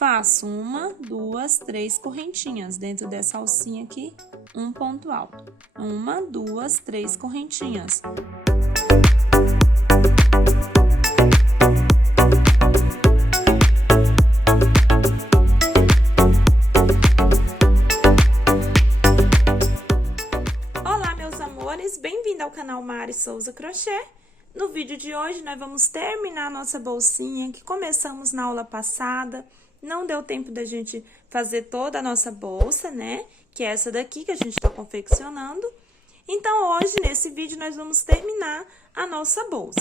faço 1, 2, 3 correntinhas dentro dessa alcinha aqui, um ponto alto. 1, 2, 3 correntinhas. Olá, meus amores, bem-vindo ao canal Mari Souza Crochê. No vídeo de hoje, nós vamos terminar a nossa bolsinha que começamos na aula passada. Não deu tempo da gente fazer toda a nossa bolsa, né? Que é essa daqui que a gente tá confeccionando. Então, hoje, nesse vídeo, nós vamos terminar a nossa bolsa.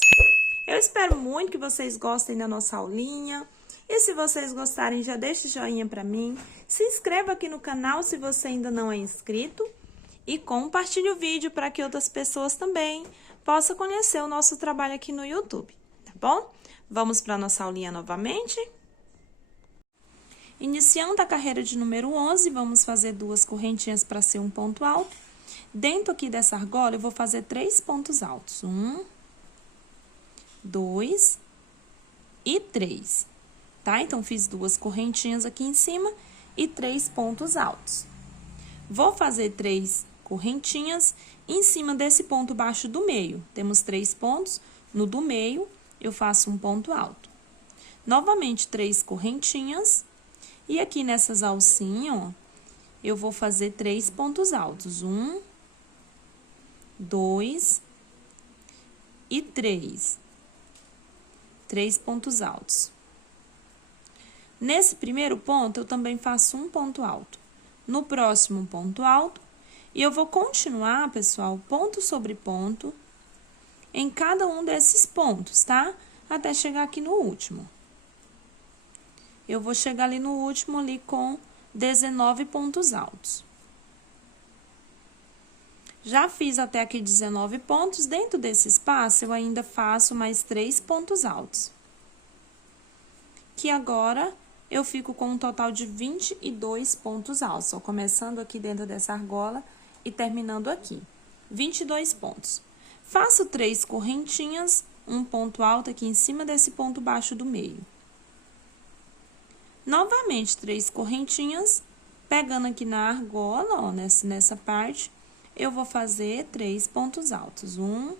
Eu espero muito que vocês gostem da nossa aulinha. E se vocês gostarem, já deixa o joinha pra mim. Se inscreva aqui no canal se você ainda não é inscrito. E compartilhe o vídeo para que outras pessoas também possam conhecer o nosso trabalho aqui no YouTube, tá bom? Vamos para a nossa aulinha novamente? Iniciando a carreira de número 11, vamos fazer 2 correntinhas para ser um ponto alto. Dentro aqui dessa argola, eu vou fazer 3 pontos altos. 1, 2 e 3, tá? Então, fiz 2 correntinhas aqui em cima e 3 pontos altos. Vou fazer 3 correntinhas em cima desse ponto baixo do meio. Temos 3 pontos, no do meio eu faço um ponto alto. Novamente 3 correntinhas e aqui nessas alcinhas, ó, eu vou fazer 3 pontos altos. 1, 2 e 3. 3 pontos altos. Nesse primeiro ponto, eu também faço um ponto alto. No próximo ponto alto, e eu vou continuar, pessoal, ponto sobre ponto, em cada um desses pontos, tá? Até chegar aqui no último. Eu vou chegar ali no último, ali com 19 pontos altos. Já fiz até aqui 19 pontos, dentro desse espaço, eu ainda faço mais 3 pontos altos. Que agora, eu fico com um total de 22 pontos altos, ó, começando aqui dentro dessa argola e terminando aqui, 22 pontos. Faço 3 correntinhas, um ponto alto aqui em cima desse ponto baixo do meio. Novamente, 3 correntinhas, pegando aqui na argola, ó, nessa parte, eu vou fazer 3 pontos altos. 1,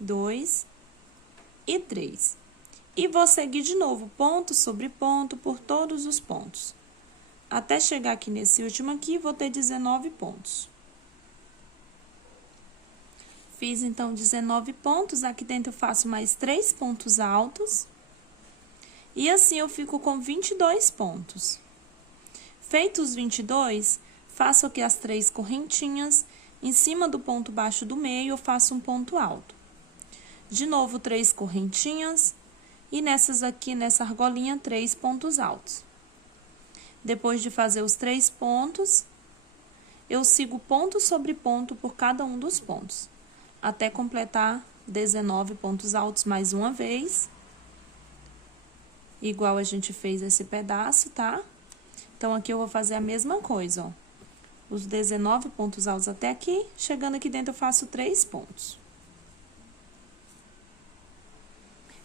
2 e 3. E vou seguir de novo, ponto sobre ponto, por todos os pontos. Até chegar aqui nesse último aqui, vou ter 19 pontos. Fiz, então, 19 pontos. Aqui dentro eu faço mais 3 pontos altos. E assim, eu fico com 22 pontos. Feitos os 22, faço aqui as 3 correntinhas. Em cima do ponto baixo do meio, eu faço um ponto alto. De novo, 3 correntinhas. E nessas aqui, nessa argolinha, 3 pontos altos. Depois de fazer os 3 pontos, eu sigo ponto sobre ponto por cada um dos pontos, até completar 19 pontos altos mais uma vez, igual a gente fez esse pedaço, tá? Então, aqui eu vou fazer a mesma coisa, ó. Os 19 pontos altos até aqui, chegando aqui dentro eu faço 3 pontos.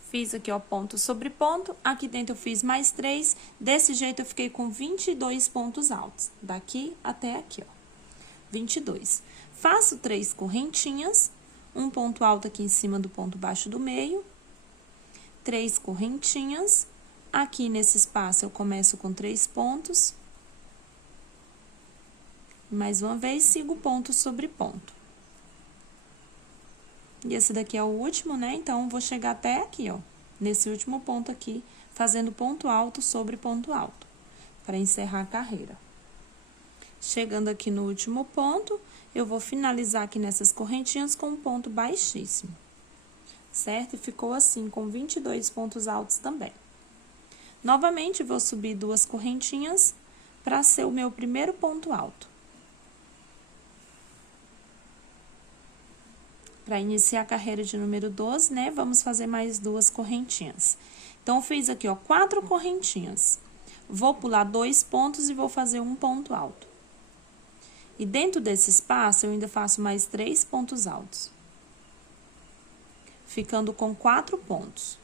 Fiz aqui, ó, ponto sobre ponto, aqui dentro eu fiz mais 3, desse jeito eu fiquei com 22 pontos altos, daqui até aqui, ó, 22. Faço 3 correntinhas, um ponto alto aqui em cima do ponto baixo do meio, 3 correntinhas, aqui nesse espaço eu começo com 3 pontos, mais uma vez, sigo ponto sobre ponto. E esse daqui é o último, né? Então, vou chegar até aqui, ó, nesse último ponto aqui, fazendo ponto alto sobre ponto alto, para encerrar a carreira. Chegando aqui no último ponto, eu vou finalizar aqui nessas correntinhas com um ponto baixíssimo, certo? E ficou assim, com 22 pontos altos também. Novamente, vou subir 2 correntinhas para ser o meu primeiro ponto alto. Para iniciar a carreira de número 12, né, vamos fazer mais 2 correntinhas. Então, eu fiz aqui, ó, 4 correntinhas. Vou pular 2 pontos e vou fazer um ponto alto. E dentro desse espaço, eu ainda faço mais 3 pontos altos. Ficando com 4 pontos.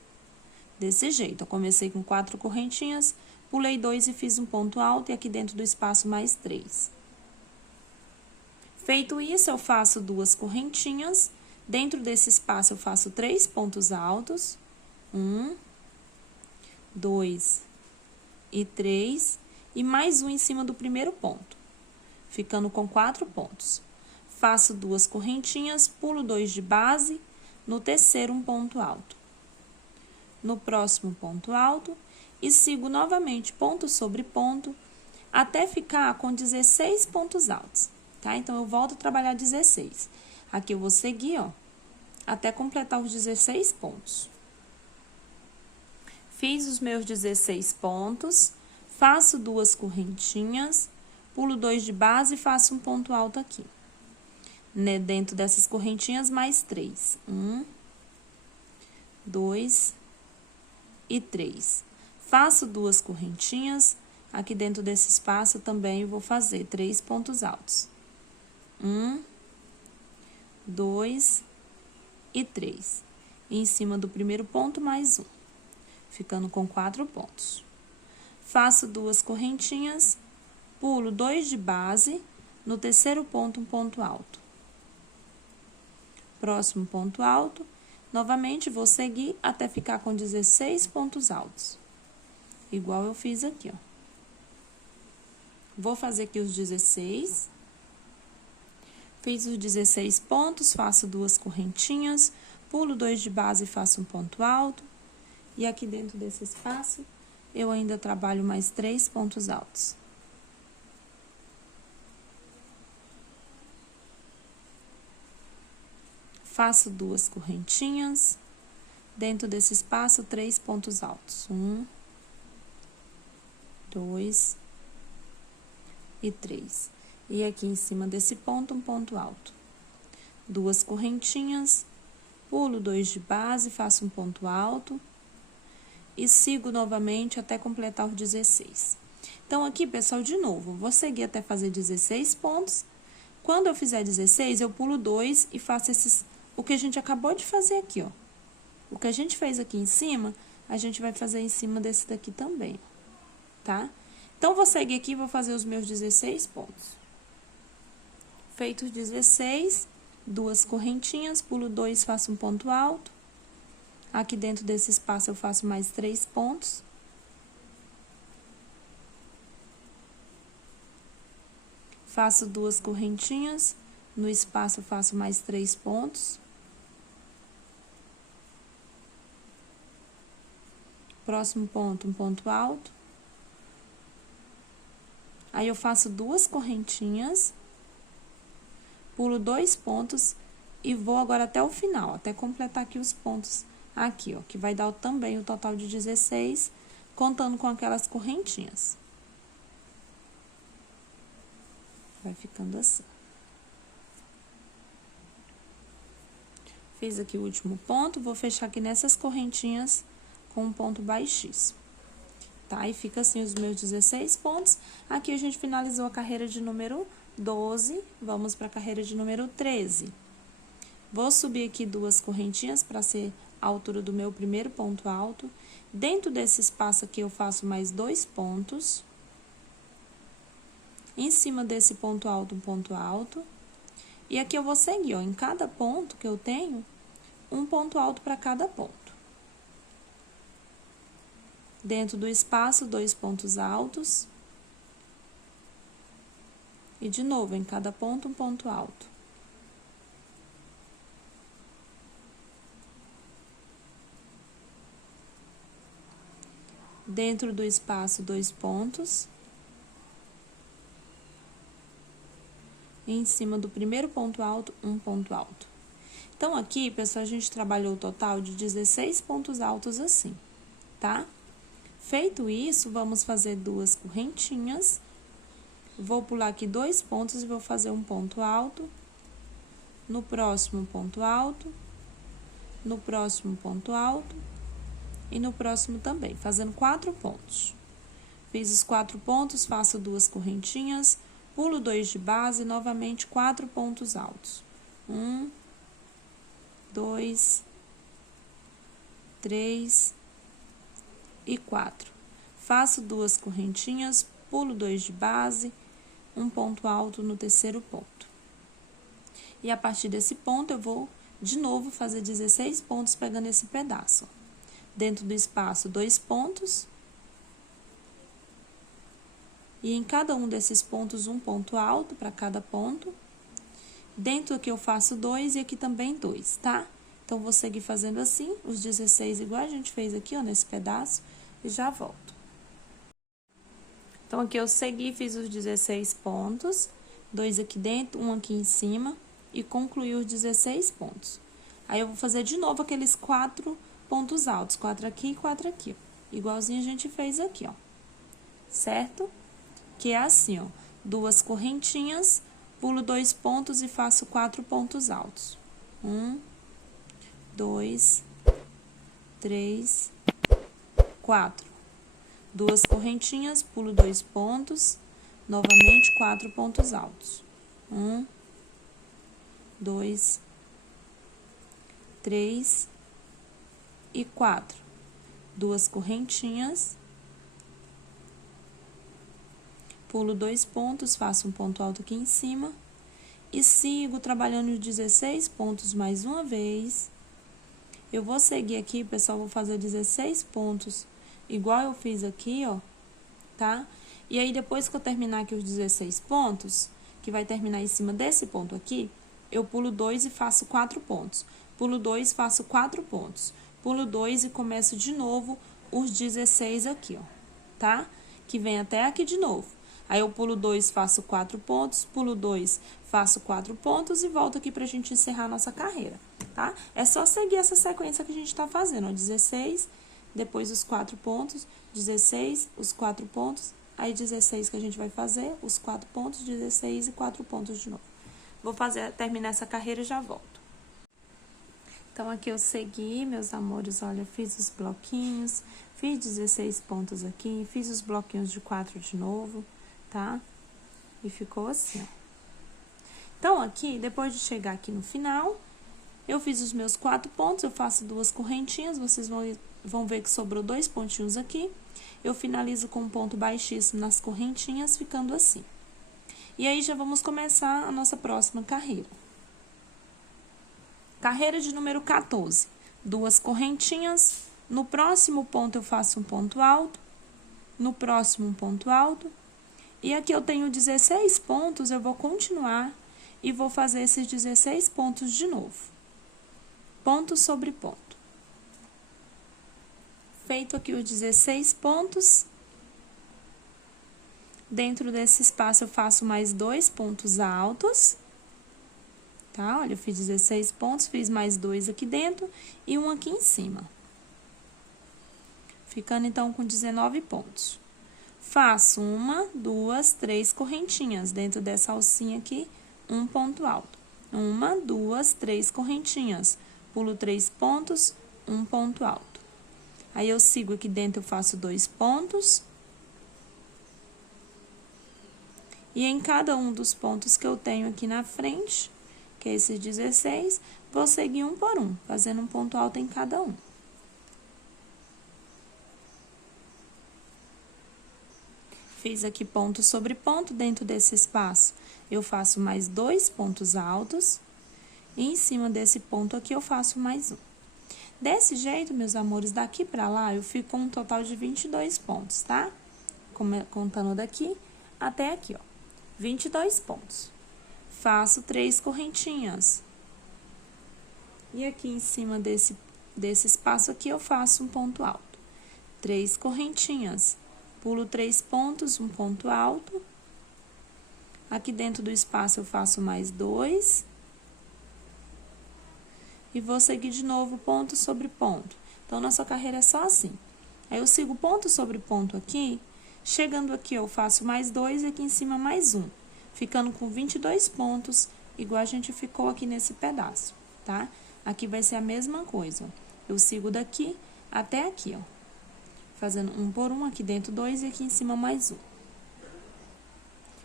Desse jeito, eu comecei com 4 correntinhas, pulei 2 e fiz um ponto alto, e aqui dentro do espaço mais 3. Feito isso, eu faço 2 correntinhas, dentro desse espaço eu faço 3 pontos altos, 1, 2 e 3, e mais um em cima do primeiro ponto, ficando com 4 pontos. Faço 2 correntinhas, pulo 2 de base, no terceiro um ponto alto. No próximo ponto alto, e sigo novamente ponto sobre ponto, até ficar com 16 pontos altos, tá? Então, eu volto a trabalhar 16. Aqui eu vou seguir, ó, até completar os 16 pontos. Fiz os meus 16 pontos, faço 2 correntinhas, pulo 2 de base e faço um ponto alto aqui. Né, dentro dessas correntinhas, mais 3. 1, 2 e 3. Faço 2 correntinhas, aqui dentro desse espaço também vou fazer 3 pontos altos. 1, 2 e 3. E em cima do primeiro ponto, mais um, ficando com 4 pontos. Faço 2 correntinhas, pulo 2 de base, no terceiro ponto, um ponto alto. Próximo ponto alto, novamente vou seguir até ficar com 16 pontos altos, igual eu fiz aqui, ó. Vou fazer aqui os 16. Fiz os 16 pontos, faço 2 correntinhas, pulo 2 de base e faço um ponto alto. E aqui dentro desse espaço, eu ainda trabalho mais 3 pontos altos. Faço 2 correntinhas, dentro desse espaço, 3 pontos altos. 1, 2 e 3. E aqui em cima desse ponto, um ponto alto. 2 correntinhas, pulo 2 de base, faço um ponto alto. E sigo novamente até completar os 16. Então, aqui, pessoal, de novo, vou seguir até fazer 16 pontos. Quando eu fizer 16, eu pulo 2 e faço o que a gente acabou de fazer aqui, ó. O que a gente fez aqui em cima, a gente vai fazer em cima desse daqui também, tá? Então, vou seguir aqui e vou fazer os meus 16 pontos. Feitos 16, 2 correntinhas, pulo 2, faço um ponto alto. Aqui dentro desse espaço, eu faço mais 3 pontos. Faço 2 correntinhas, no espaço eu faço mais 3 pontos. Próximo ponto, um ponto alto. Aí, eu faço 2 correntinhas, pulo 2 pontos e vou agora até o final, até completar aqui os pontos aqui, ó, que vai dar também o total de 16, contando com aquelas correntinhas. Vai ficando assim. Fiz aqui o último ponto, vou fechar aqui nessas correntinhas com um ponto baixíssimo, tá? E fica assim os meus 16 pontos. Aqui a gente finalizou a carreira de número 12, vamos para a carreira de número 13. Vou subir aqui 2 correntinhas para ser a altura do meu primeiro ponto alto. Dentro desse espaço aqui, eu faço mais 2 pontos. Em cima desse ponto alto, um ponto alto. E aqui eu vou seguir, ó, em cada ponto que eu tenho, um ponto alto para cada ponto. Dentro do espaço, 2 pontos altos. E de novo, em cada ponto, um ponto alto. Dentro do espaço, 2 pontos. E em cima do primeiro ponto alto, um ponto alto. Então, aqui, pessoal, a gente trabalhou o total de 16 pontos altos assim, tá? Feito isso, vamos fazer 2 correntinhas. Vou pular aqui 2 pontos e vou fazer um ponto alto. No próximo ponto alto. No próximo ponto alto. E no próximo também, fazendo 4 pontos. Fiz os 4 pontos, faço 2 correntinhas, pulo 2 de base e novamente 4 pontos altos. 1, 2, 3 e 4. faço 2 correntinhas, pulo 2 de base, um ponto alto no terceiro ponto. E a partir desse ponto, eu vou de novo fazer 16 pontos pegando esse pedaço. Dentro do espaço, 2 pontos. E em cada um desses pontos, um ponto alto para cada ponto. Dentro aqui eu faço 2 e aqui também 2, tá? Então, vou seguir fazendo assim, os 16 igual a gente fez aqui, ó, nesse pedaço, e já volto. Então, aqui eu segui, fiz os 16 pontos, 2 aqui dentro, um aqui em cima, e concluí os 16 pontos. Aí, eu vou fazer de novo aqueles 4 pontos altos, 4 aqui e 4 aqui, ó, igualzinho a gente fez aqui, ó, certo? Que é assim, ó, 2 correntinhas, pulo 2 pontos e faço 4 pontos altos. 1, 2, 3, 4. 2 correntinhas, pulo 2 pontos, novamente 4 pontos altos. 1, 2, 3 e 4. 2 correntinhas, pulo 2 pontos, faço um ponto alto aqui em cima e sigo trabalhando os 16 pontos mais uma vez. Eu vou seguir aqui, pessoal, vou fazer 16 pontos igual eu fiz aqui, ó, tá? E aí, depois que eu terminar aqui os 16 pontos, que vai terminar em cima desse ponto aqui, eu pulo 2 e faço 4 pontos. Pulo 2, faço 4 pontos. Pulo 2 e começo de novo os 16 aqui, ó, tá? Que vem até aqui de novo. Aí, eu pulo 2, faço 4 pontos, pulo 2, faço 4 pontos e volto aqui pra gente encerrar a nossa carreira, tá? É só seguir essa sequência que a gente tá fazendo, ó, 16, depois os 4 pontos, 16, os 4 pontos, aí 16 que a gente vai fazer, os 4 pontos, 16 e 4 pontos de novo. Vou terminar essa carreira e já volto. Então, aqui eu segui, meus amores, olha, fiz os bloquinhos, fiz 16 pontos aqui, fiz os bloquinhos de 4 de novo, tá? E ficou assim, ó. Então, aqui, depois de chegar aqui no final, eu fiz os meus 4 pontos, eu faço 2 correntinhas, vocês vão ver que sobrou 2 pontinhos aqui. Eu finalizo com um ponto baixíssimo nas correntinhas, ficando assim. E aí, já vamos começar a nossa próxima carreira. Carreira de número 14. 2 correntinhas, no próximo ponto eu faço um ponto alto, no próximo um ponto alto. E aqui eu tenho 16 pontos, eu vou continuar e vou fazer esses 16 pontos de novo. Ponto sobre ponto. Feito aqui os 16 pontos, dentro desse espaço eu faço mais 2 pontos altos, tá? Olha, eu fiz 16 pontos, fiz mais 2 aqui dentro e um aqui em cima. Ficando, então, com 19 pontos. Faço 1, 2, 3 correntinhas, dentro dessa alcinha aqui, um ponto alto. 1, 2, 3 correntinhas, pulo 3 pontos, um ponto alto. Aí, eu sigo aqui dentro, eu faço 2 pontos. E em cada um dos pontos que eu tenho aqui na frente, que é esses 16, vou seguir um por um, fazendo um ponto alto em cada um. Fiz aqui ponto sobre ponto, dentro desse espaço, eu faço mais 2 pontos altos. E em cima desse ponto aqui, eu faço mais um. Desse jeito, meus amores, daqui pra lá, eu fico com um total de 22 pontos, tá? Contando daqui até aqui, ó. 22 pontos. Faço 3 correntinhas. E aqui em cima desse espaço aqui, eu faço um ponto alto. 3 correntinhas. Pulo 3 pontos, um ponto alto. Aqui dentro do espaço, eu faço mais 2. E vou seguir de novo ponto sobre ponto. Então, nossa carreira é só assim. Aí, eu sigo ponto sobre ponto aqui. Chegando aqui, eu faço mais 2 e aqui em cima mais 1. Ficando com 22 pontos, igual a gente ficou aqui nesse pedaço, tá? Aqui vai ser a mesma coisa, ó. Eu sigo daqui até aqui, ó. Fazendo um por um, aqui dentro 2 e aqui em cima mais 1.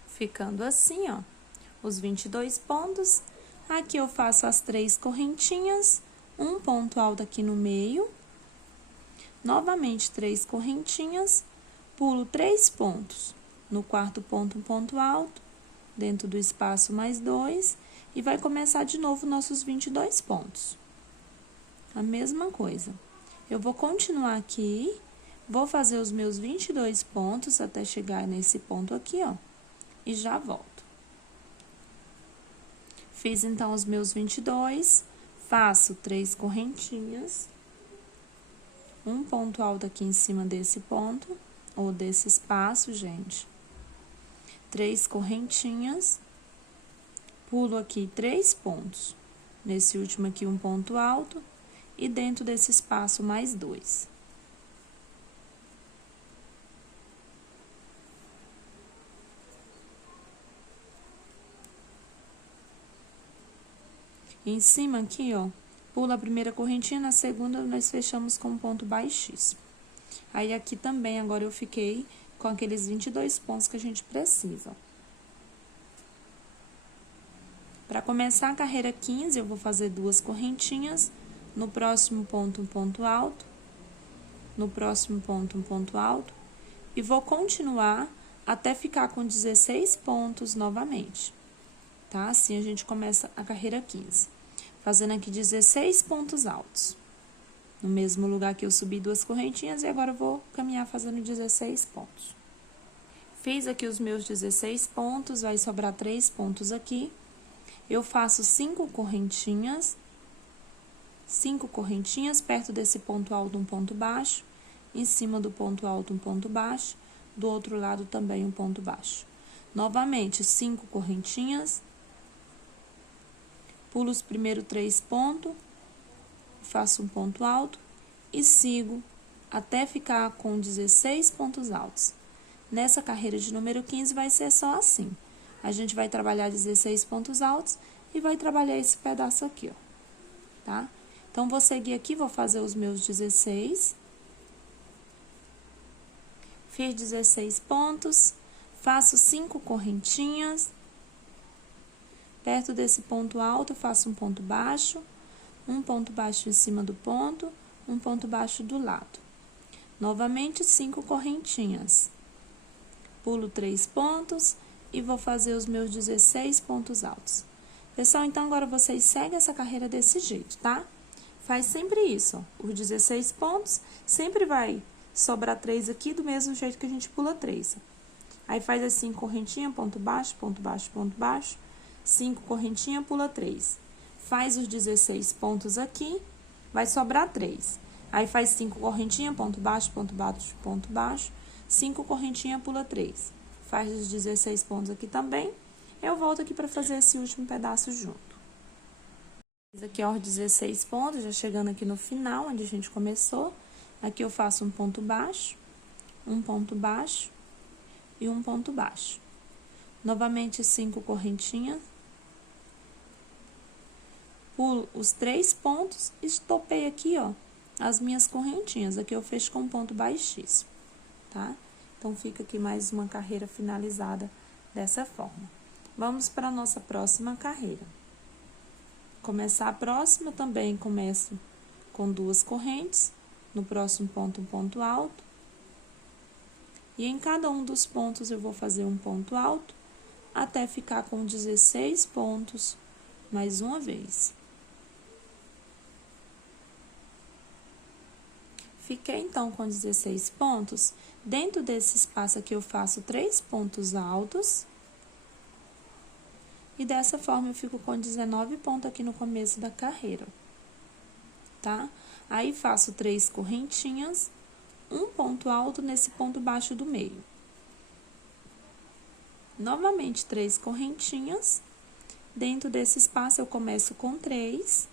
Ficando assim, ó, os 22 pontos. Aqui eu faço as 3 correntinhas, um ponto alto aqui no meio. Novamente, 3 correntinhas, pulo 3 pontos. No quarto ponto, um ponto alto, dentro do espaço mais 2, e vai começar de novo nossos 22 pontos. A mesma coisa. Eu vou continuar aqui, vou fazer os meus 22 pontos até chegar nesse ponto aqui, ó, e já volto. Fiz, então, os meus 22, faço 3 correntinhas, um ponto alto aqui em cima desse ponto, ou desse espaço, gente. 3 correntinhas, pulo aqui 3 pontos. Nesse último aqui, um ponto alto, e dentro desse espaço, mais 2. Em cima aqui, ó, pulo a primeira correntinha, na segunda nós fechamos com um ponto baixíssimo. Aí, aqui também, agora eu fiquei com aqueles 22 pontos que a gente precisa. Para começar a carreira 15, eu vou fazer 2 correntinhas, no próximo ponto, um ponto alto, no próximo ponto, um ponto alto, e vou continuar até ficar com 16 pontos novamente, tá? Assim, a gente começa a carreira 15. Fazendo aqui 16 pontos altos. No mesmo lugar que eu subi 2 correntinhas, e agora eu vou caminhar fazendo 16 pontos. Fiz aqui os meus 16 pontos, vai sobrar 3 pontos aqui. Eu faço 5 correntinhas, perto desse ponto alto, um ponto baixo, em cima do ponto alto, um ponto baixo, do outro lado também um ponto baixo. Novamente, 5 correntinhas, pulo os primeiros 3 pontos, faço um ponto alto e sigo até ficar com 16 pontos altos. Nessa carreira de número 15 vai ser só assim. A gente vai trabalhar 16 pontos altos e vai trabalhar esse pedaço aqui, ó, tá? Então, vou seguir aqui, vou fazer os meus 16. Fiz 16 pontos, faço 5 correntinhas. Perto desse ponto alto, faço um ponto baixo em cima do ponto, um ponto baixo do lado. Novamente, 5 correntinhas. Pulo 3 pontos e vou fazer os meus 16 pontos altos. Pessoal, então, agora vocês seguem essa carreira desse jeito, tá? Faz sempre isso, ó. Os 16 pontos, sempre vai sobrar 3 aqui, do mesmo jeito que a gente pula 3. Aí, faz assim, correntinha, ponto baixo, ponto baixo, ponto baixo. 5 correntinha, pula 3. Faz os 16 pontos aqui, vai sobrar 3. Aí, faz 5 correntinha, ponto baixo, ponto baixo, ponto baixo. 5 correntinha, pula 3. Faz os 16 pontos aqui também. Eu volto aqui para fazer esse último pedaço junto. Fiz aqui, ó, 16 pontos, já chegando aqui no final, onde a gente começou. Aqui eu faço um ponto baixo e um ponto baixo. Novamente, 5 correntinhas. Pulo os 3 pontos e estopei aqui, ó, as minhas correntinhas. Aqui eu fecho com um ponto baixíssimo, tá? Então, fica aqui mais uma carreira finalizada dessa forma. Vamos para a nossa próxima carreira. Começar a próxima, também começo com 2 correntes. No próximo ponto, um ponto alto. E em cada um dos pontos, eu vou fazer um ponto alto, até ficar com 16 pontos, mais uma vez. Fiquei, então, com 16 pontos. Dentro desse espaço aqui, eu faço 3 pontos altos. E dessa forma, eu fico com 19 pontos aqui no começo da carreira, tá? Aí, faço 3 correntinhas, um ponto alto nesse ponto baixo do meio. Novamente, 3 correntinhas. Dentro desse espaço, eu começo com 3.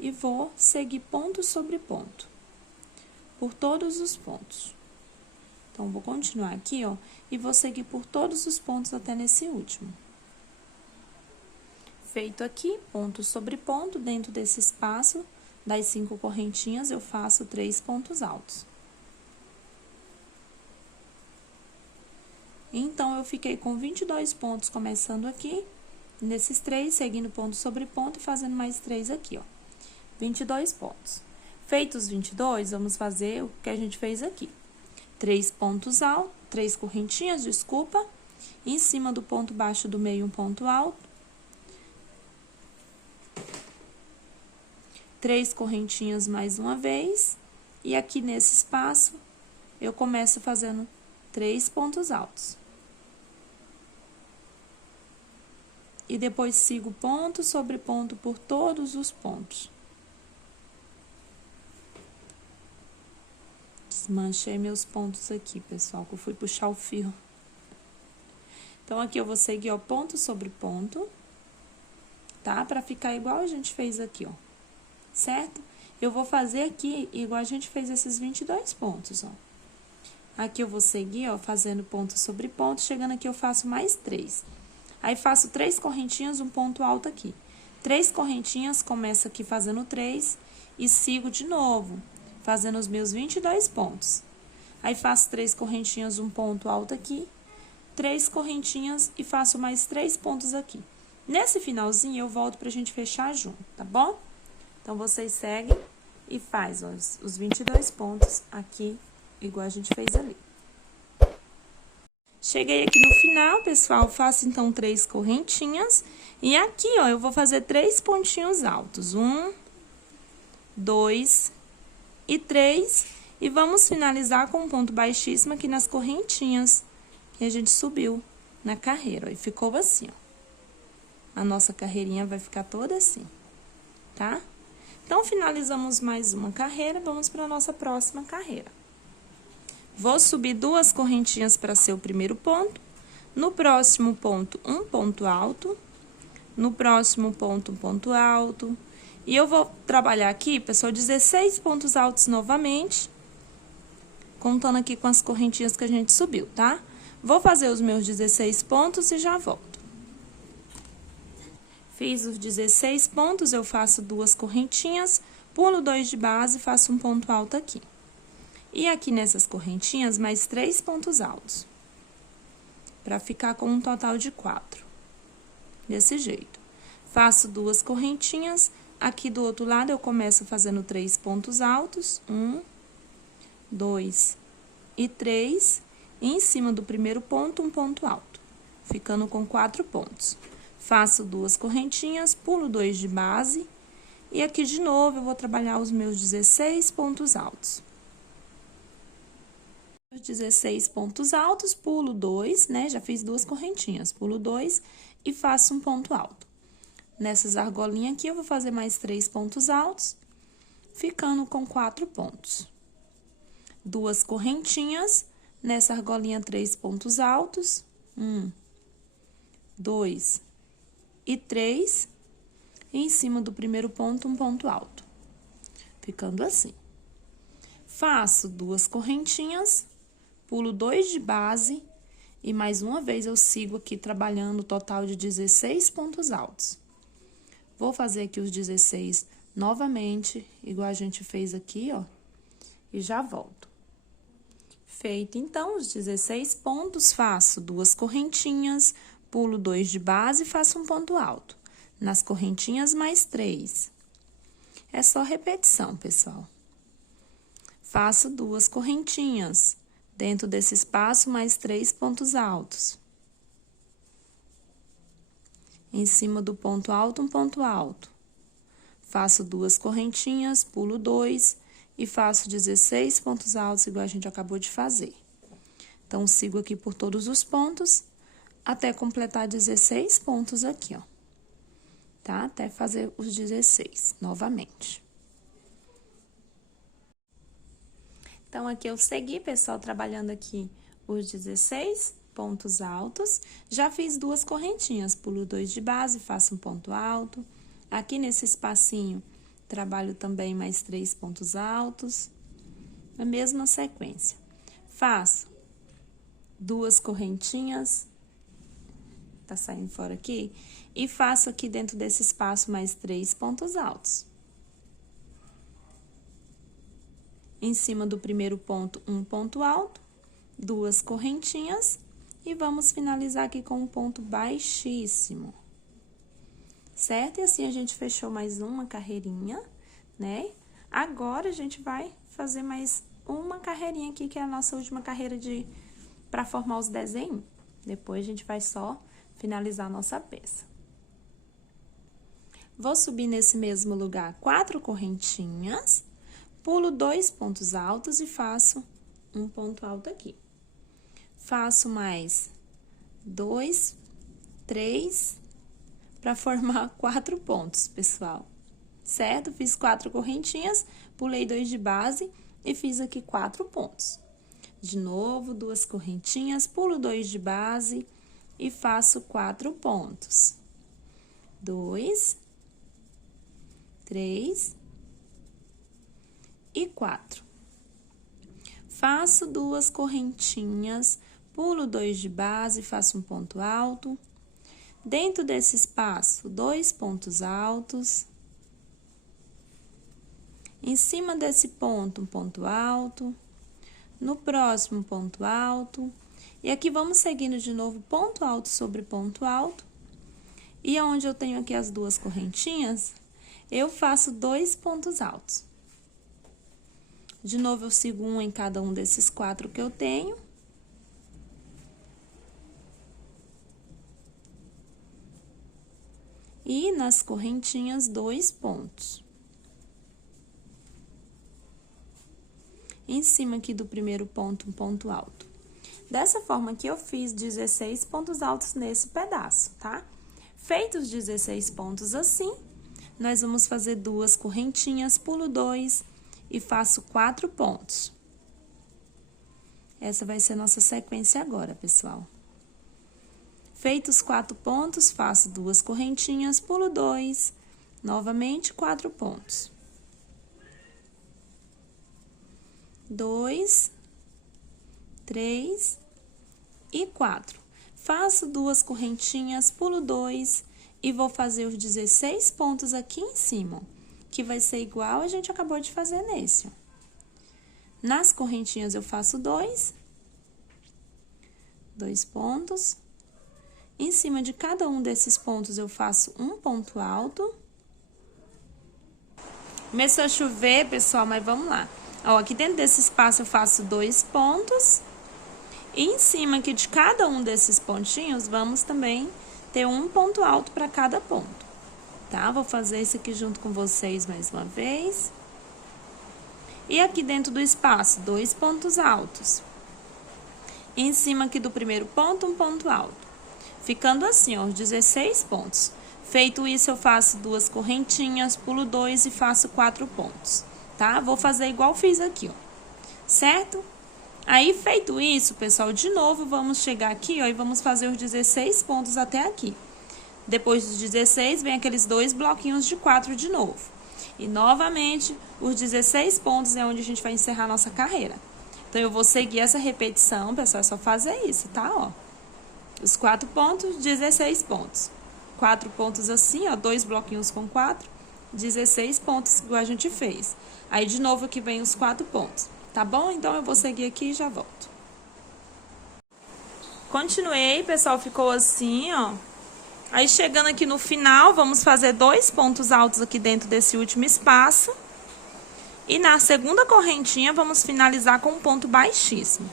E vou seguir ponto sobre ponto, por todos os pontos. Então, vou continuar aqui, ó, e vou seguir por todos os pontos até nesse último. Feito aqui, ponto sobre ponto, dentro desse espaço das 5 correntinhas, eu faço 3 pontos altos. Então, eu fiquei com 22 pontos começando aqui, nesses 3, seguindo ponto sobre ponto e fazendo mais 3 aqui, ó. 22 pontos. Feitos os 22, vamos fazer o que a gente fez aqui. 3 pontos altos, 3 correntinhas, desculpa. Em cima do ponto baixo do meio, um ponto alto. 3 correntinhas mais uma vez. E aqui nesse espaço, eu começo fazendo 3 pontos altos. E depois sigo ponto sobre ponto por todos os pontos. Desmanchei meus pontos aqui, pessoal, que eu fui puxar o fio. Então, aqui eu vou seguir, ó, ponto sobre ponto, tá? Pra ficar igual a gente fez aqui, ó, certo? Eu vou fazer aqui igual a gente fez esses 22 pontos, ó. Aqui eu vou seguir, ó, fazendo ponto sobre ponto, chegando aqui eu faço mais 3. Aí, faço 3 correntinhas, um ponto alto aqui. 3 correntinhas, começo aqui fazendo 3 e sigo de novo, fazendo os meus 22 pontos. Aí, faço 3 correntinhas, um ponto alto aqui, 3 correntinhas e faço mais 3 pontos aqui. Nesse finalzinho, eu volto pra gente fechar junto, tá bom? Então, vocês seguem e faz ó, os 22 pontos aqui, igual a gente fez ali. Cheguei aqui no final, pessoal, faço então 3 correntinhas. E aqui, ó, eu vou fazer 3 pontinhos altos. 1, 2 e 3. E vamos finalizar com um ponto baixíssimo aqui nas correntinhas que a gente subiu na carreira, ó. E ficou assim, ó. A nossa carreirinha vai ficar toda assim, tá? Então, finalizamos mais uma carreira, vamos para a nossa próxima carreira. Vou subir 2 correntinhas para ser o primeiro ponto. No próximo ponto, um ponto alto. No próximo ponto, um ponto alto. E eu vou trabalhar aqui, pessoal, 16 pontos altos novamente. Contando aqui com as correntinhas que a gente subiu, tá? Vou fazer os meus 16 pontos e já volto. Fiz os 16 pontos, eu faço 2 correntinhas, pulo 2 de base e faço um ponto alto aqui. E aqui nessas correntinhas, mais 3 pontos altos. Pra ficar com um total de 4. Desse jeito. Faço 2 correntinhas. Aqui do outro lado, eu começo fazendo 3 pontos altos. 1, 2 e 3. E em cima do primeiro ponto, um ponto alto. Ficando com 4 pontos. Faço 2 correntinhas, pulo 2 de base. E aqui de novo, eu vou trabalhar os meus 16 pontos altos. 16 pontos altos, pulo 2, né? Já fiz 2 correntinhas, pulo 2 e faço um ponto alto. Nessas argolinhas aqui, eu vou fazer mais 3 pontos altos, ficando com 4 pontos. 2 correntinhas, nessa argolinha 3 pontos altos, 1, 2 e 3, e em cima do primeiro ponto, um ponto alto, ficando assim. Faço 2 correntinhas, pulo 2 de base e mais uma vez eu sigo aqui trabalhando o total de 16 pontos altos. Vou fazer aqui os 16 novamente, igual a gente fez aqui, ó, e já volto. Feito, então, os 16 pontos, faço 2 correntinhas, pulo 2 de base e faço um ponto alto. Nas correntinhas, mais 3. É só repetição, pessoal. Faço 2 correntinhas. Dentro desse espaço, mais 3 pontos altos. Em cima do ponto alto, um ponto alto. Faço 2 correntinhas, pulo 2 e faço 16 pontos altos, igual a gente acabou de fazer. Então, sigo aqui por todos os pontos, até completar 16 pontos aqui, ó. Tá? Até fazer os 16, novamente. Então, aqui eu segui, pessoal, trabalhando aqui os 16 pontos altos. Já fiz 2 correntinhas, pulo 2 de base, faço um ponto alto. Aqui nesse espacinho, trabalho também mais 3 pontos altos. Na mesma sequência. Faço 2 correntinhas, tá saindo fora aqui, e faço aqui dentro desse espaço mais 3 pontos altos. Em cima do primeiro ponto, um ponto alto, 2 correntinhas, e vamos finalizar aqui com um ponto baixíssimo. Certo? E assim, a gente fechou mais uma carreirinha, né? Agora, a gente vai fazer mais uma carreirinha aqui, que é a nossa última carreira para formar os desenhos. Depois, a gente vai só finalizar a nossa peça. Vou subir nesse mesmo lugar 4 correntinhas, pulo 2 pontos altos e faço um ponto alto aqui. Faço mais 2, 3, para formar 4 pontos, pessoal. Certo? Fiz 4 correntinhas, pulei 2 de base e fiz aqui 4 pontos. De novo, 2 correntinhas, pulo 2 de base e faço 4 pontos. 2, 3 e 4. Faço 2 correntinhas, pulo 2 de base, faço um ponto alto. Dentro desse espaço, 2 pontos altos. Em cima desse ponto, um ponto alto. No próximo, ponto alto. E aqui vamos seguindo de novo ponto alto sobre ponto alto. E onde eu tenho aqui as 2 correntinhas, eu faço 2 pontos altos. De novo, eu sigo um em cada um desses 4 que eu tenho. E nas correntinhas, 2 pontos. Em cima aqui do primeiro ponto, um ponto alto. Dessa forma aqui, eu fiz 16 pontos altos nesse pedaço, tá? Feitos 16 pontos assim, nós vamos fazer 2 correntinhas, pulo 2 e faço 4 pontos. Essa vai ser a nossa sequência agora, pessoal. Feitos 4 pontos, faço 2 correntinhas, pulo 2, novamente 4 pontos. 2, 3 e 4. Faço 2 correntinhas, pulo 2 e vou fazer os 16 pontos aqui em cima, que vai ser igual a gente acabou de fazer nesse, ó. Nas correntinhas, eu faço 2 pontos. Em cima de cada um desses pontos, eu faço um ponto alto. Começou a chover, pessoal, mas vamos lá. Ó, aqui dentro desse espaço, eu faço 2 pontos. E em cima aqui de cada um desses pontinhos, vamos também ter um ponto alto para cada ponto, tá? Vou fazer isso aqui junto com vocês mais uma vez. E aqui dentro do espaço, 2 pontos altos. E em cima aqui do primeiro ponto, um ponto alto. Ficando assim, ó, 16 pontos. Feito isso, eu faço 2 correntinhas, pulo 2 e faço 4 pontos, tá? Vou fazer igual fiz aqui, ó, certo? Aí, feito isso, pessoal, de novo, vamos chegar aqui, ó, e vamos fazer os 16 pontos até aqui. Depois dos 16, vem aqueles 2 bloquinhos de 4 de novo. E, novamente, os 16 pontos é onde a gente vai encerrar a nossa carreira. Então, eu vou seguir essa repetição, pessoal, é só fazer isso, tá? Ó, os 4 pontos, 16 pontos. 4 pontos assim, ó, 2 bloquinhos com 4, 16 pontos, igual a gente fez. Aí, de novo, aqui vem os 4 pontos, tá bom? Então, eu vou seguir aqui e já volto. Continuei, pessoal, ficou assim, ó. Aí, chegando aqui no final, vamos fazer 2 pontos altos aqui dentro desse último espaço. E na segunda correntinha, vamos finalizar com um ponto baixíssimo.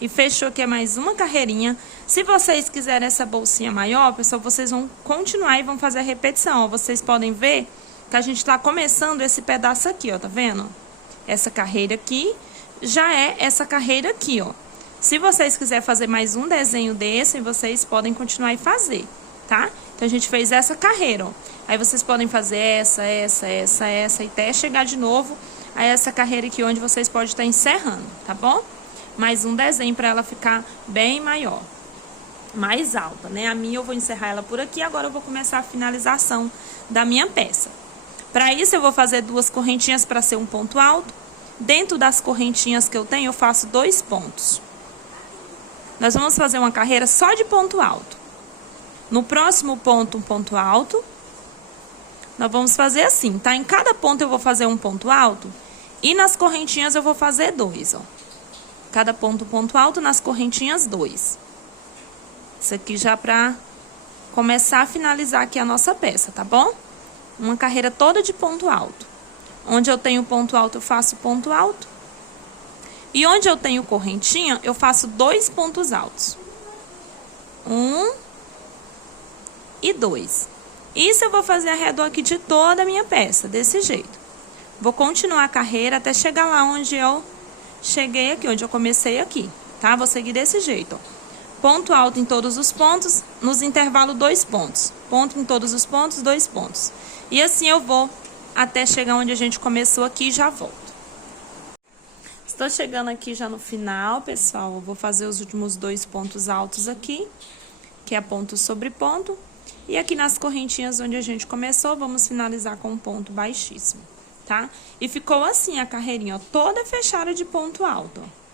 E fechou aqui mais uma carreirinha. Se vocês quiserem essa bolsinha maior, pessoal, vocês vão continuar e vão fazer a repetição, ó. Vocês podem ver que a gente tá começando esse pedaço aqui, ó, tá vendo? Essa carreira aqui já é essa carreira aqui, ó. Se vocês quiserem fazer mais um desenho desse, vocês podem continuar e fazer, tá? Então, a gente fez essa carreira, ó. Aí, vocês podem fazer essa, e até chegar de novo a essa carreira aqui, onde vocês podem estar encerrando, tá bom? Mais um desenho para ela ficar bem maior, mais alta, né? A minha eu vou encerrar ela por aqui, agora eu vou começar a finalização da minha peça. Para isso, eu vou fazer 2 correntinhas para ser um ponto alto. Dentro das correntinhas que eu tenho, eu faço 2 pontos. Nós vamos fazer uma carreira só de ponto alto. No próximo ponto, um ponto alto. Nós vamos fazer assim, tá? Em cada ponto eu vou fazer um ponto alto. E nas correntinhas eu vou fazer 2, ó. Cada ponto, ponto alto, nas correntinhas 2. Isso aqui já pra começar a finalizar aqui a nossa peça, tá bom? Uma carreira toda de ponto alto. Onde eu tenho ponto alto, eu faço ponto alto. E onde eu tenho correntinha, eu faço 2 pontos altos. 1 e 2. Isso eu vou fazer ao redor aqui de toda a minha peça, desse jeito. Vou continuar a carreira até chegar lá onde eu cheguei aqui, onde eu comecei aqui, tá? Vou seguir desse jeito, ó. Ponto alto em todos os pontos, nos intervalos 2 pontos. Ponto em todos os pontos, 2 pontos. E assim eu vou até chegar onde a gente começou aqui e já volto. Estou chegando aqui já no final, pessoal. Eu vou fazer os últimos 2 pontos altos aqui, que é ponto sobre ponto. E aqui nas correntinhas onde a gente começou, vamos finalizar com um ponto baixíssimo, tá? E ficou assim a carreirinha, ó, toda fechada de ponto alto, ó.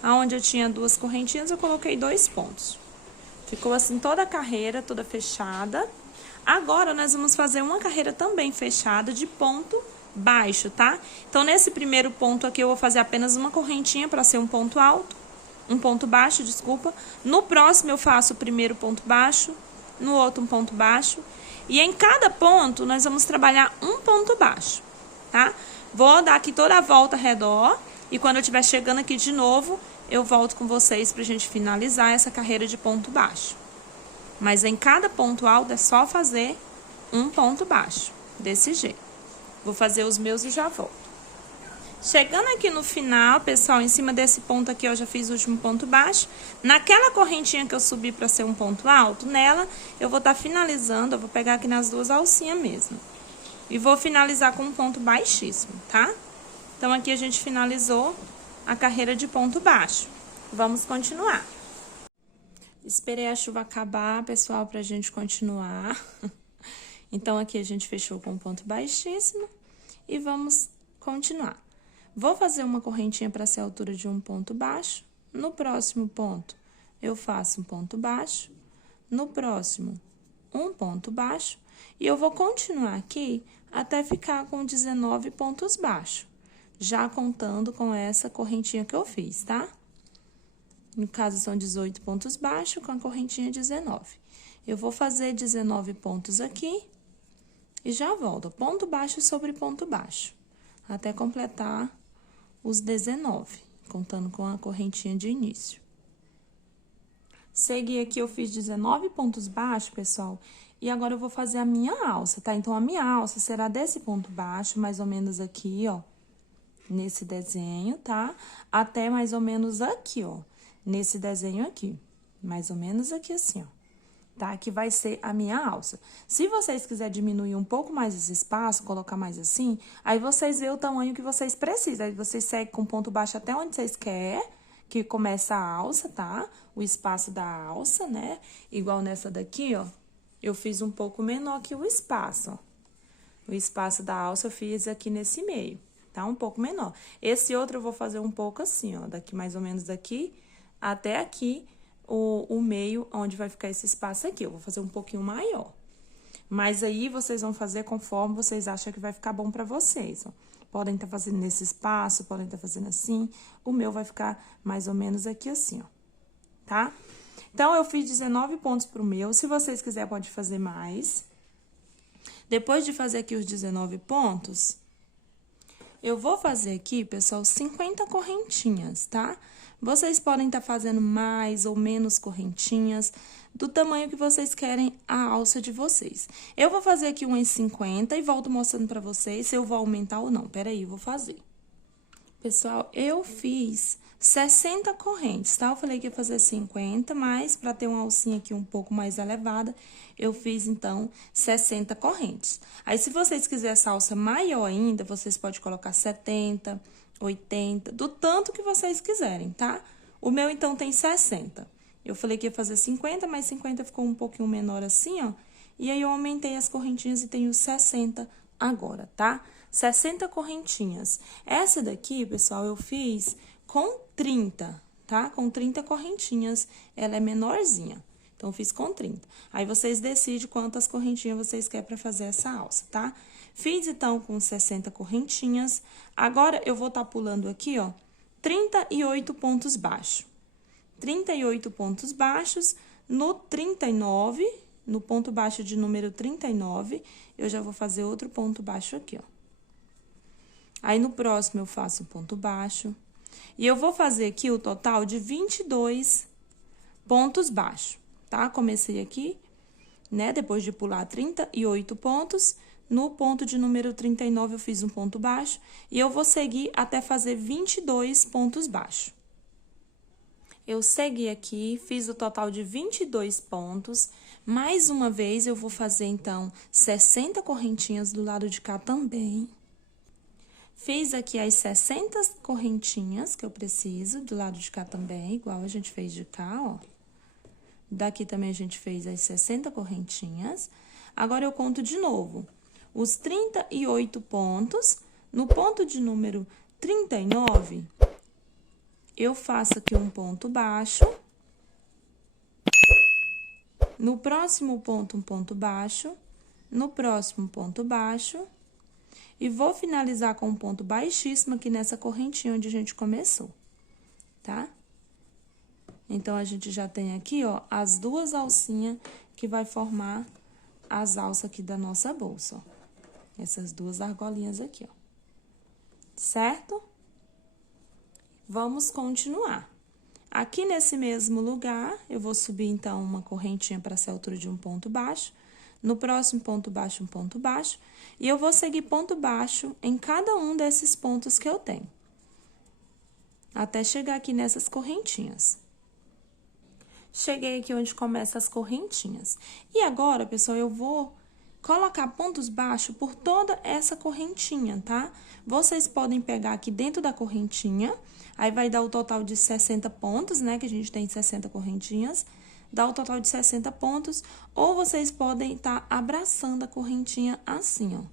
Aonde eu tinha 2 correntinhas, eu coloquei 2 pontos. Ficou assim toda a carreira, toda fechada. Agora, nós vamos fazer uma carreira também fechada de ponto baixo, tá? Então, nesse primeiro ponto aqui, eu vou fazer apenas uma correntinha para ser um ponto alto. Um ponto baixo, desculpa. No próximo, eu faço o primeiro ponto baixo. No outro, um ponto baixo. E em cada ponto, nós vamos trabalhar um ponto baixo, tá? Vou dar aqui toda a volta ao redor. E quando eu estiver chegando aqui de novo, eu volto com vocês pra gente finalizar essa carreira de ponto baixo. Mas em cada ponto alto é só fazer um ponto baixo, desse jeito. Vou fazer os meus e já volto. Chegando aqui no final, pessoal, em cima desse ponto aqui eu já fiz o último ponto baixo. Naquela correntinha que eu subi pra ser um ponto alto, nela eu vou estar finalizando, eu vou pegar aqui nas 2 alcinhas mesmo. E vou finalizar com um ponto baixíssimo, tá? Então, aqui a gente finalizou a carreira de ponto baixo. Vamos continuar. Esperei a chuva acabar, pessoal, pra gente continuar. Então, aqui a gente fechou com um ponto baixíssimo e vamos continuar. Vou fazer uma correntinha para ser a altura de um ponto baixo. No próximo ponto, eu faço um ponto baixo. No próximo, um ponto baixo. E eu vou continuar aqui até ficar com 19 pontos baixos. Já contando com essa correntinha que eu fiz, tá? No caso, são 18 pontos baixos com a correntinha 19. Eu vou fazer 19 pontos aqui e já volto. Ponto baixo sobre ponto baixo, até completar os 19, contando com a correntinha de início. Segui aqui, eu fiz 19 pontos baixos, pessoal, e agora eu vou fazer a minha alça, tá? Então, a minha alça será desse ponto baixo, mais ou menos aqui, ó. Nesse desenho, tá? Até mais ou menos aqui, ó. Nesse desenho aqui. Mais ou menos aqui assim, ó. Tá? Que vai ser a minha alça. Se vocês quiserem diminuir um pouco mais esse espaço, colocar mais assim, aí vocês vê o tamanho que vocês precisam. Aí vocês seguem com ponto baixo até onde vocês querem, que começa a alça, tá? O espaço da alça, né? Igual nessa daqui, ó. Eu fiz um pouco menor que o espaço, ó. O espaço da alça eu fiz aqui nesse meio. Tá? Um pouco menor. Esse outro eu vou fazer um pouco assim, ó, daqui mais ou menos daqui até aqui, o meio, onde vai ficar esse espaço aqui. Eu vou fazer um pouquinho maior. Mas aí, vocês vão fazer conforme vocês acham que vai ficar bom pra vocês, ó. Podem estar fazendo nesse espaço, podem estar fazendo assim. O meu vai ficar mais ou menos aqui assim, ó. Tá? Então, eu fiz 19 pontos pro meu. Se vocês quiserem, pode fazer mais. Depois de fazer aqui os 19 pontos... Eu vou fazer aqui, pessoal, 50 correntinhas, tá? Vocês podem estar fazendo mais ou menos correntinhas, do tamanho que vocês querem a alça de vocês. Eu vou fazer aqui umas 50 e volto mostrando pra vocês se eu vou aumentar ou não. Peraí, eu vou fazer. Pessoal, eu fiz 60 correntes, tá? Eu falei que ia fazer 50, mas pra ter uma alcinha aqui um pouco mais elevada, eu fiz, então, 60 correntes. Aí, se vocês quiserem essa alça maior ainda, vocês podem colocar 70, 80, do tanto que vocês quiserem, tá? O meu, então, tem 60. Eu falei que ia fazer 50, mas 50 ficou um pouquinho menor assim, ó. E aí, eu aumentei as correntinhas e tenho 60 agora, tá? 60 correntinhas. Essa daqui, pessoal, eu fiz com 30, tá? Com 30 correntinhas, ela é menorzinha. Então, eu fiz com 30. Aí, vocês decidem quantas correntinhas vocês querem pra fazer essa alça, tá? Fiz, então, com 60 correntinhas. Agora, eu vou estar pulando aqui, ó, 38 pontos baixos. 38 pontos baixos. No 39, no ponto baixo de número 39, eu já vou fazer outro ponto baixo aqui, ó. Aí, no próximo, eu faço um ponto baixo. E eu vou fazer aqui o total de 22 pontos baixos, tá? Comecei aqui, né? Depois de pular 38 pontos, no ponto de número 39 eu fiz um ponto baixo. E eu vou seguir até fazer 22 pontos baixos. Eu segui aqui, fiz o total de 22 pontos. Mais uma vez, eu vou fazer, então, 60 correntinhas do lado de cá também. Fiz aqui as 60 correntinhas que eu preciso do lado de cá também, igual a gente fez de cá, ó. Daqui também a gente fez as 60 correntinhas. Agora, eu conto de novo. Os 38 pontos, no ponto de número 39, eu faço aqui um ponto baixo. No próximo ponto, um ponto baixo. No próximo, ponto baixo. E vou finalizar com um ponto baixíssimo aqui nessa correntinha onde a gente começou, tá? Então, a gente já tem aqui, ó, as duas alcinhas que vai formar as alças aqui da nossa bolsa, ó. Essas duas argolinhas aqui, ó. Certo? Vamos continuar. Aqui nesse mesmo lugar, eu vou subir, então, uma correntinha para essa altura de um ponto baixo. No próximo ponto baixo, um ponto baixo. E eu vou seguir ponto baixo em cada um desses pontos que eu tenho. Até chegar aqui nessas correntinhas. Cheguei aqui onde começa as correntinhas. E agora, pessoal, eu vou colocar pontos baixos por toda essa correntinha, tá? Vocês podem pegar aqui dentro da correntinha, aí vai dar o total de 60 pontos, né? Que a gente tem 60 correntinhas. Dá o total de 60 pontos, ou vocês podem estar abraçando a correntinha assim, ó.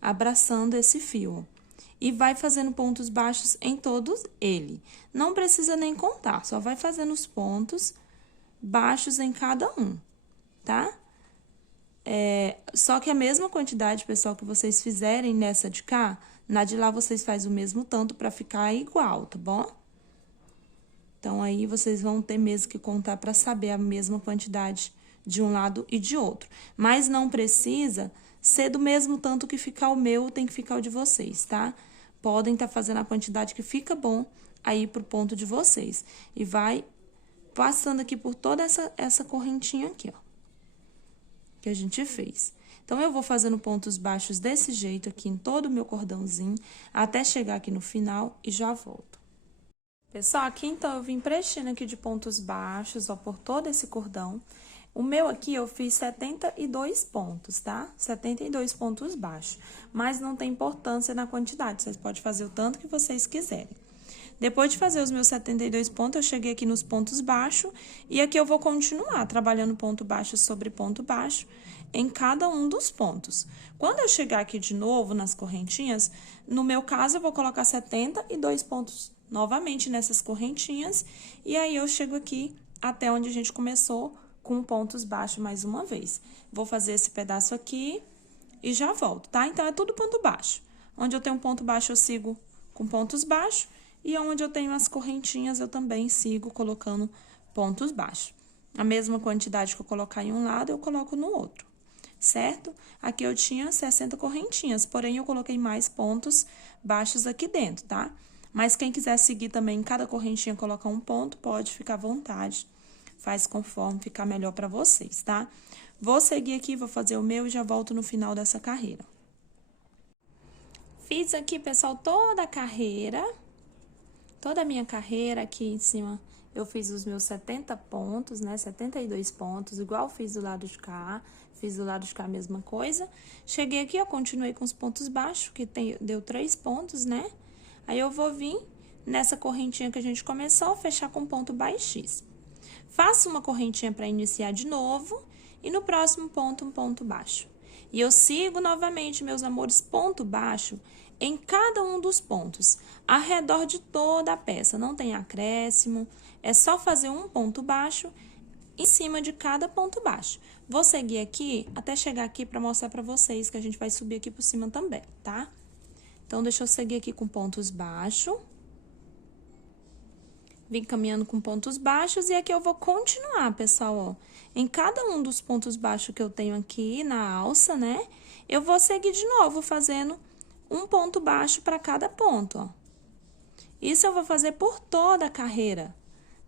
Abraçando esse fio, ó. E vai fazendo pontos baixos em todos ele. Não precisa nem contar, só vai fazendo os pontos baixos em cada um, tá? Só que a mesma quantidade, pessoal, que vocês fizerem nessa de cá, na de lá vocês fazem o mesmo tanto pra ficar igual, tá bom? Então, aí, vocês vão ter mesmo que contar para saber a mesma quantidade de um lado e de outro. Mas não precisa ser do mesmo tanto que ficar o meu, tem que ficar o de vocês, tá? Podem estar fazendo a quantidade que fica bom aí pro ponto de vocês. E vai passando aqui por toda essa correntinha aqui, ó. Que a gente fez. Então, eu vou fazendo pontos baixos desse jeito aqui em todo o meu cordãozinho, até chegar aqui no final e já volto. Pessoal, aqui, então, eu vim preenchendo aqui de pontos baixos, ó, por todo esse cordão. O meu aqui, eu fiz 72 pontos, tá? 72 pontos baixos. Mas não tem importância na quantidade, vocês podem fazer o tanto que vocês quiserem. Depois de fazer os meus 72 pontos, eu cheguei aqui nos pontos baixos. E aqui eu vou continuar trabalhando ponto baixo sobre ponto baixo em cada um dos pontos. Quando eu chegar aqui de novo nas correntinhas, no meu caso, eu vou colocar 72 pontos novamente nessas correntinhas, e aí eu chego aqui até onde a gente começou com pontos baixos mais uma vez. Vou fazer esse pedaço aqui e já volto, tá? Então, é tudo ponto baixo. Onde eu tenho um ponto baixo, eu sigo com pontos baixos, e onde eu tenho as correntinhas, eu também sigo colocando pontos baixos. A mesma quantidade que eu colocar em um lado, eu coloco no outro, certo? Aqui eu tinha 60 correntinhas, porém, eu coloquei mais pontos baixos aqui dentro, tá? Mas quem quiser seguir também em cada correntinha colocar um ponto, pode ficar à vontade. Faz conforme ficar melhor pra vocês, tá? Vou seguir aqui, vou fazer o meu e já volto no final dessa carreira. Fiz aqui, pessoal, toda a carreira, toda a minha carreira aqui em cima. Eu fiz os meus 70 pontos, né? 72 pontos, igual fiz do lado de cá. Fiz do lado de cá a mesma coisa. Cheguei aqui, eu continuei com os pontos baixos, que deu 3 pontos, né? Aí, eu vou vir nessa correntinha que a gente começou, fechar com ponto baixíssimo. Faço uma correntinha para iniciar de novo, e no próximo ponto, um ponto baixo. E eu sigo novamente, meus amores, ponto baixo em cada um dos pontos, ao redor de toda a peça. Não tem acréscimo, é só fazer um ponto baixo em cima de cada ponto baixo. Vou seguir aqui, até chegar aqui para mostrar para vocês que a gente vai subir aqui por cima também, tá? Então, deixa eu seguir aqui com pontos baixos. Vim caminhando com pontos baixos e aqui eu vou continuar, pessoal, ó. Em cada um dos pontos baixos que eu tenho aqui na alça, né? Eu vou seguir de novo fazendo um ponto baixo para cada ponto, ó. Isso eu vou fazer por toda a carreira,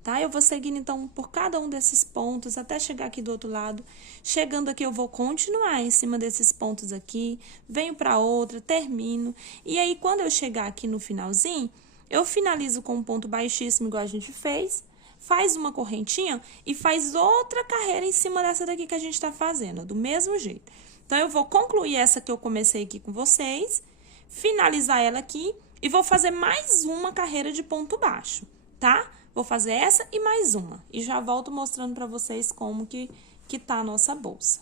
tá? Eu vou seguindo, então, por cada um desses pontos, até chegar aqui do outro lado. Chegando aqui, eu vou continuar em cima desses pontos aqui, venho para outra, termino. E aí, quando eu chegar aqui no finalzinho, eu finalizo com um ponto baixíssimo, igual a gente fez, faz uma correntinha e faz outra carreira em cima dessa daqui que a gente tá fazendo, ó, do mesmo jeito. Então, eu vou concluir essa que eu comecei aqui com vocês, finalizar ela aqui e vou fazer mais uma carreira de ponto baixo, tá? Vou fazer essa e mais uma. E já volto mostrando pra vocês como que tá a nossa bolsa.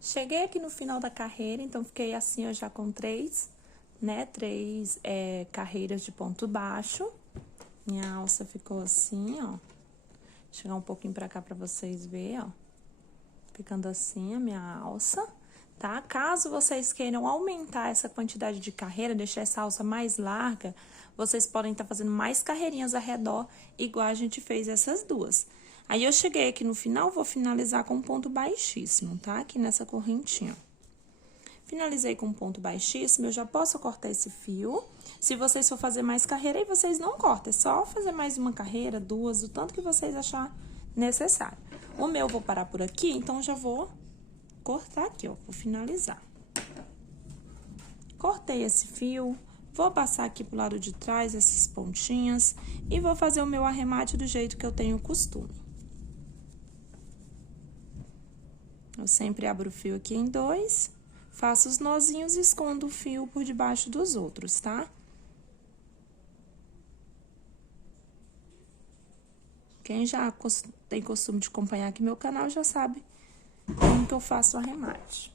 Cheguei aqui no final da carreira, então, fiquei assim, ó, já com três carreiras de ponto baixo. Minha alça ficou assim, ó. Vou chegar um pouquinho pra cá pra vocês verem, ó. Ficando assim a minha alça, tá? Caso vocês queiram aumentar essa quantidade de carreira, deixar essa alça mais larga, vocês podem estar fazendo mais carreirinhas ao redor, igual a gente fez essas duas. Aí, eu cheguei aqui no final, vou finalizar com um ponto baixíssimo, tá? Aqui nessa correntinha. Finalizei com um ponto baixíssimo, eu já posso cortar esse fio. Se vocês for fazer mais carreira, aí vocês não cortam, é só fazer mais uma carreira, duas, o tanto que vocês achar necessário. O meu eu vou parar por aqui, então já vou cortar aqui, ó, vou finalizar. Cortei esse fio, vou passar aqui pro lado de trás essas pontinhas e vou fazer o meu arremate do jeito que eu tenho costume. Eu sempre abro o fio aqui em dois, faço os nozinhos e escondo o fio por debaixo dos outros, tá? Quem já tem costume de acompanhar aqui meu canal já sabe como que eu faço o arremate.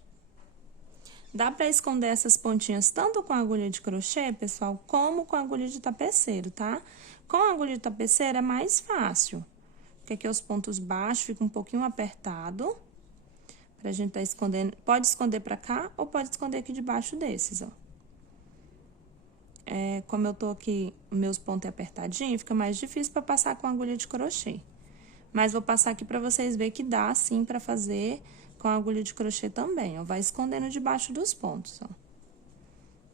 Dá pra esconder essas pontinhas tanto com a agulha de crochê, pessoal, como com a agulha de tapeceiro, tá? Com a agulha de tapeceiro é mais fácil, porque aqui os pontos baixos ficam um pouquinho apertado, pra gente tá escondendo. Pode esconder pra cá ou pode esconder aqui debaixo desses, ó. Como eu tô aqui, meus pontos apertadinhos, fica mais difícil pra passar com a agulha de crochê. Mas vou passar aqui pra vocês verem que dá, sim, pra fazer com a agulha de crochê também, ó. Vai escondendo debaixo dos pontos, ó.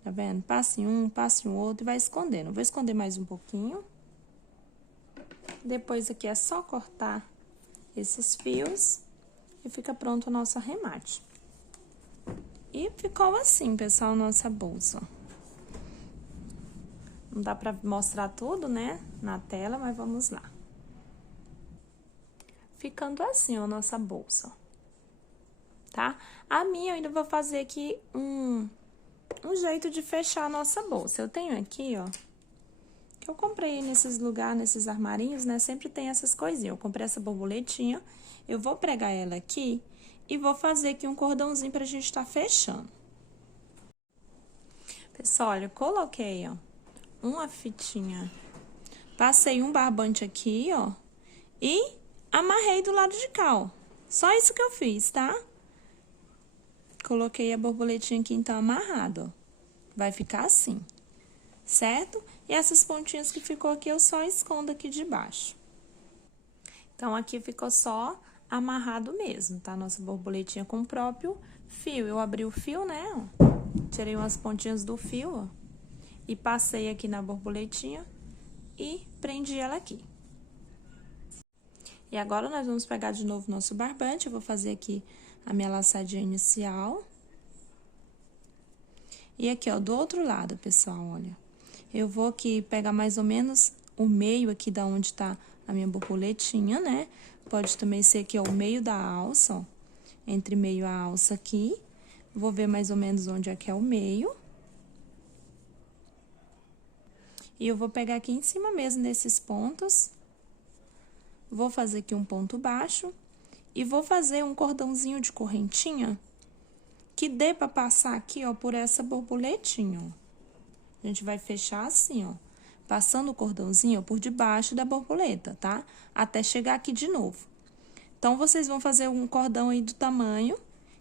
Tá vendo? Passe um, passe um outro e vai escondendo. Vou esconder mais um pouquinho. Depois, aqui é só cortar esses fios e fica pronto o nosso arremate. E ficou assim, pessoal, nossa bolsa, ó. Não dá pra mostrar tudo, né, na tela, mas vamos lá. Ficando assim, ó, nossa bolsa, tá? A minha, eu ainda vou fazer aqui um jeito de fechar a nossa bolsa. Eu tenho aqui, ó, que eu comprei nesses lugares, nesses armarinhos, né, sempre tem essas coisinhas. Eu comprei essa borboletinha, eu vou pregar ela aqui e vou fazer aqui um cordãozinho pra gente tá fechando. Pessoal, olha, eu coloquei, ó, uma fitinha, passei um barbante aqui, ó, e amarrei do lado de cá, ó. Só isso que eu fiz, tá? Coloquei a borboletinha aqui, então, amarrada, ó. Vai ficar assim, certo? E essas pontinhas que ficou aqui, eu só escondo aqui de baixo. Então, aqui ficou só amarrado mesmo, tá? Nossa borboletinha com o próprio fio. Eu abri o fio, né, ó. Tirei umas pontinhas do fio, ó. E passei aqui na borboletinha e prendi ela aqui. E agora, nós vamos pegar de novo nosso barbante, eu vou fazer aqui a minha laçadinha inicial. E aqui, ó, do outro lado, pessoal, olha. Eu vou aqui pegar mais ou menos o meio aqui da onde tá a minha borboletinha, né? Pode também ser aqui, ó, o meio da alça, ó. Entre meio a alça aqui. Vou ver mais ou menos onde é que é o meio. E eu vou pegar aqui em cima mesmo desses pontos. Vou fazer aqui um ponto baixo. E vou fazer um cordãozinho de correntinha que dê pra passar aqui, ó, por essa borboletinha, ó. A gente vai fechar assim, ó. Passando o cordãozinho, ó, por debaixo da borboleta, tá? Até chegar aqui de novo. Então, vocês vão fazer um cordão aí do tamanho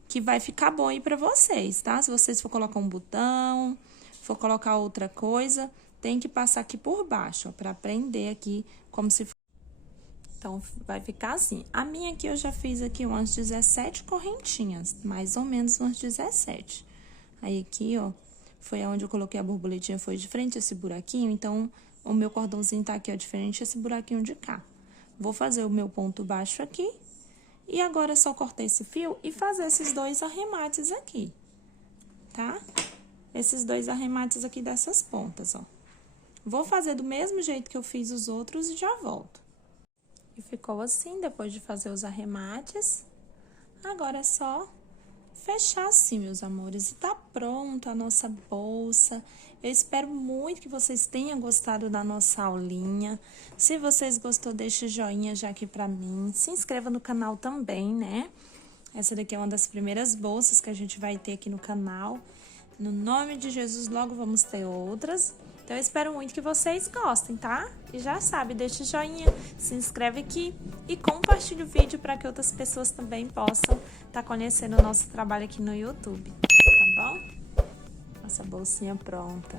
que vai ficar bom aí pra vocês, tá? Se vocês for colocar um botão, for colocar outra coisa, tem que passar aqui por baixo, ó, pra prender aqui como se fosse. Então, vai ficar assim. A minha aqui, eu já fiz aqui umas 17 correntinhas, mais ou menos umas 17. Aí aqui, ó, foi onde eu coloquei a borboletinha, foi de frente a esse buraquinho, então o meu cordãozinho tá aqui, ó, diferente esse buraquinho de cá. Vou fazer o meu ponto baixo aqui, e agora é só cortar esse fio e fazer esses dois arremates aqui, tá? Esses dois arremates aqui dessas pontas, ó. Vou fazer do mesmo jeito que eu fiz os outros e já volto. E ficou assim, depois de fazer os arremates. Agora é só fechar assim, meus amores, e tá pronta a nossa bolsa. Eu espero muito que vocês tenham gostado da nossa aulinha. Se vocês gostou, deixa o joinha já aqui pra mim. Se inscreva no canal também, né? Essa daqui é uma das primeiras bolsas que a gente vai ter aqui no canal. No nome de Jesus, logo vamos ter outras. Então, eu espero muito que vocês gostem, tá? E já sabe, deixa o joinha, se inscreve aqui e compartilha o vídeo para que outras pessoas também possam estar conhecendo o nosso trabalho aqui no YouTube, tá bom? Nossa bolsinha pronta.